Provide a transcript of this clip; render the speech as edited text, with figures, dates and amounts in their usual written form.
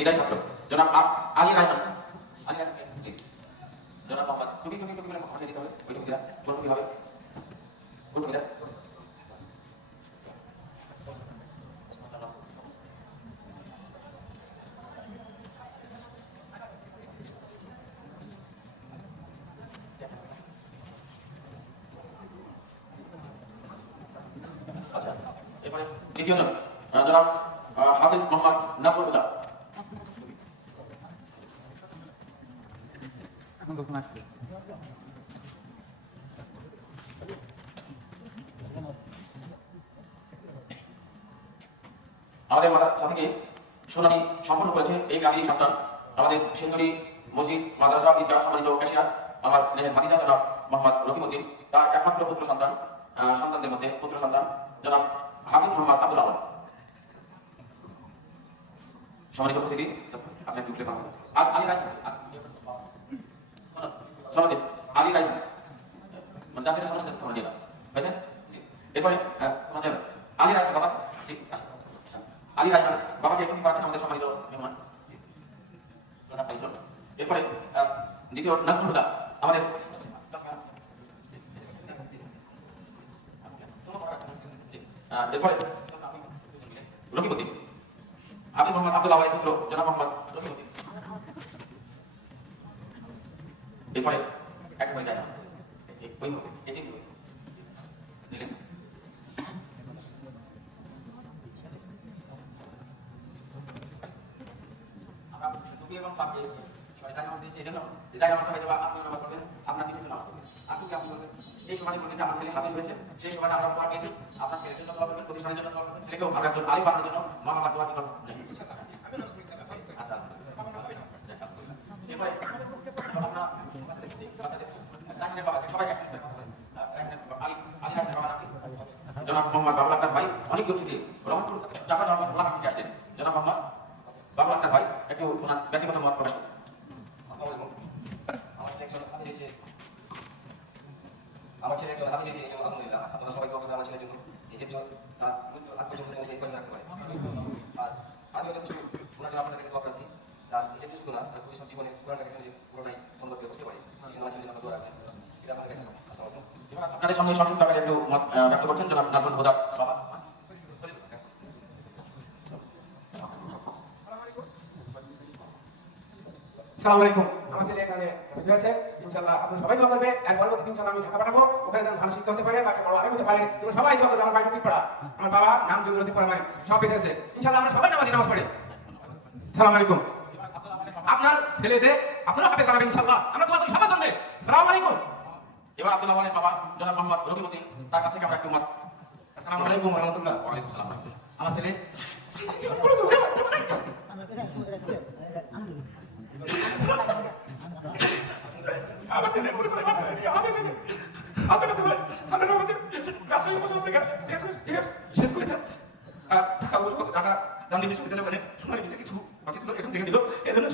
বিদায় ছাত্র জনাব আলী রায়হান। আলী রায়হান জি জনাব মোহাম্মদ টুপি করে মোহাম্মদ দিতে হবে। ওই টুপিটা কোন টুপি হবে? কোন টুপিটা? আচ্ছা এরপরে দ্বিতীয় জন জনাব হাফিজ মোহাম্মদ নাজমুল হুদা। আমাদের মাদ্রাসা থেকে শুনানি সম্পন্ন করেছে এই গ্রামেরই সন্তান, আমাদের সিন্ধুরি মসজিদ মাদ্রাসা ঈদগাহ সম্মানিত ক্যাশিয়ার আমার স্নেহের ভাতিজা জনাব মোহাম্মদ রহিমউদ্দিন। তার একমাত্র পুত্র সন্তান, সন্তানদের মধ্যে পুত্র সন্তান জনাব হাফিজ মোহাম্মদ আব্দুল আওয়াল। সম্মানিত উপস্থিতি, আপনাকে উল্লেখ করা হবে আলী রায়হান। সমাজে আলী রায়হান মানে তার সমস্যা ধরে দিলাম হয়েছে। এরপরে আলী রায়হান বাবা আলী রায়হান বাবাকে একটু পাচ্ছেন আমাদের সম্মানিত মেহমান। এরপরে দ্বিতীয় নাজমুল হুদা আমাদের। এরপরে রকিবউদ্দিন হাফিজ মোহাম্মদ আব্দুল আওয়ালের পুত্র জনাব মোহাম্মদ রকিবউদ্দিন। এরপরে একেবারে যায় না ওই এটি দিলেন আমরা টুপি এবং পাপড়ি শয়তান নামাজ দিয়েছি। এই জন্য বিদায় নামাজটা হয়তো আপনি নামাজ পড়বেন, আপনার পিছনে নামাজ পড়বেন। আপনি কি আপনি বলবেন এই সমাজে বলবেন যে আমার ছেলে হাফিজ হয়েছে, সেই সময় আমরা উপহার পেয়েছি। আপনার ছেলের জন্য দোয়া করবেন, প্রতিষ্ঠানের জন্য দোয়া করবেন, ছেলেকেও আমরা একজন আলিম বানানোর জন্য মা বাবার দোয়া করবেন। এরপরে আমরা জনাব মোহাম্মদ বাবুল আক্তার ভাই অনেক দূর থেকে রহমতুল চাপা রহমতুল্লাহ থেকে আসছেন। জনাব মোহাম্মদ বাবুল আক্তার ভাই একটু ওনার ব্যক্তিগত মত প্রকাশ করুন। আমার ছেলে একজন হাফিজ হয়েছে, আলহামদুলিল্লাহ। আপনারা সবাই দোয়া করবেন আমার ছেলের জন্য, এই ক্ষেত্রে তার মৃত্যুর আগ পর্যন্ত যেন সে ইবাদত রাখতে পারে। আর আমিও যথেষ্ট ওনার জন্য আপনাদের কাছে দোয়া প্রার্থী। তার ক্ষেত্রে শুধু না, তার ভবিষ্যৎ জীবনে কোরআনের কাছে যে পুরোটাই সুন্দর করে বুঝতে পারি, এই জন্য আমার ছেলের জন্য দোয়া রাখবেন। এটা আপনাদের কাছে আসসালামু আলাইকুম। আপনাদের সামনে সংক্ষিপ্ত আকারে একটু মত ব্যক্ত করছেন জনাব নাজমুল হুদা বাবা। আসসালামু আলাইকুম। আমার ছেলে এখানে ভর্তি হয়েছে, ইনশাআল্লাহ আপনারা সবাই দোয়া করবে। আর পরবর্তী ইনশাআল্লাহ আমি ঢাকা পাঠাবো, ওখানে যেন ভালো শিক্ষা হতে পারে বা বড় আলেম হতে পারে। তোমরা সবাই দোয়া করবে। আমার বাড়ি কি পড়া, আমার বাবা নাম জমিরতি পড়া মানে সব বেঁচে আছে। ইনশাআল্লাহ আমরা সবাই নামাজ পড়ে। আসসালামু আলাইকুম। আপনার ছেলেদের আপনারা হাতে করাবেন ইনশাআল্লাহ। আমরা দোয়া করি সবার জন্য। আসসালামু আলাইকুম। এবার আব্দুল আওয়ালের বাবা জনাব মোহাম্মদ রকিবউদ্দিন, তার কাছ থেকে আমরা একটু মত। আসসালামু আলাইকুম ওয়া রাহমাতুল্লাহ। ওয়া আলাইকুম আসসালাম। আমার ছেলে শেষ করেছেন আর ঢাকা জাতীয় বিশ্ববিদ্যালয় বলে সোনালী কিছু বাকি ছিল এখান থেকে দিল। এই জন্য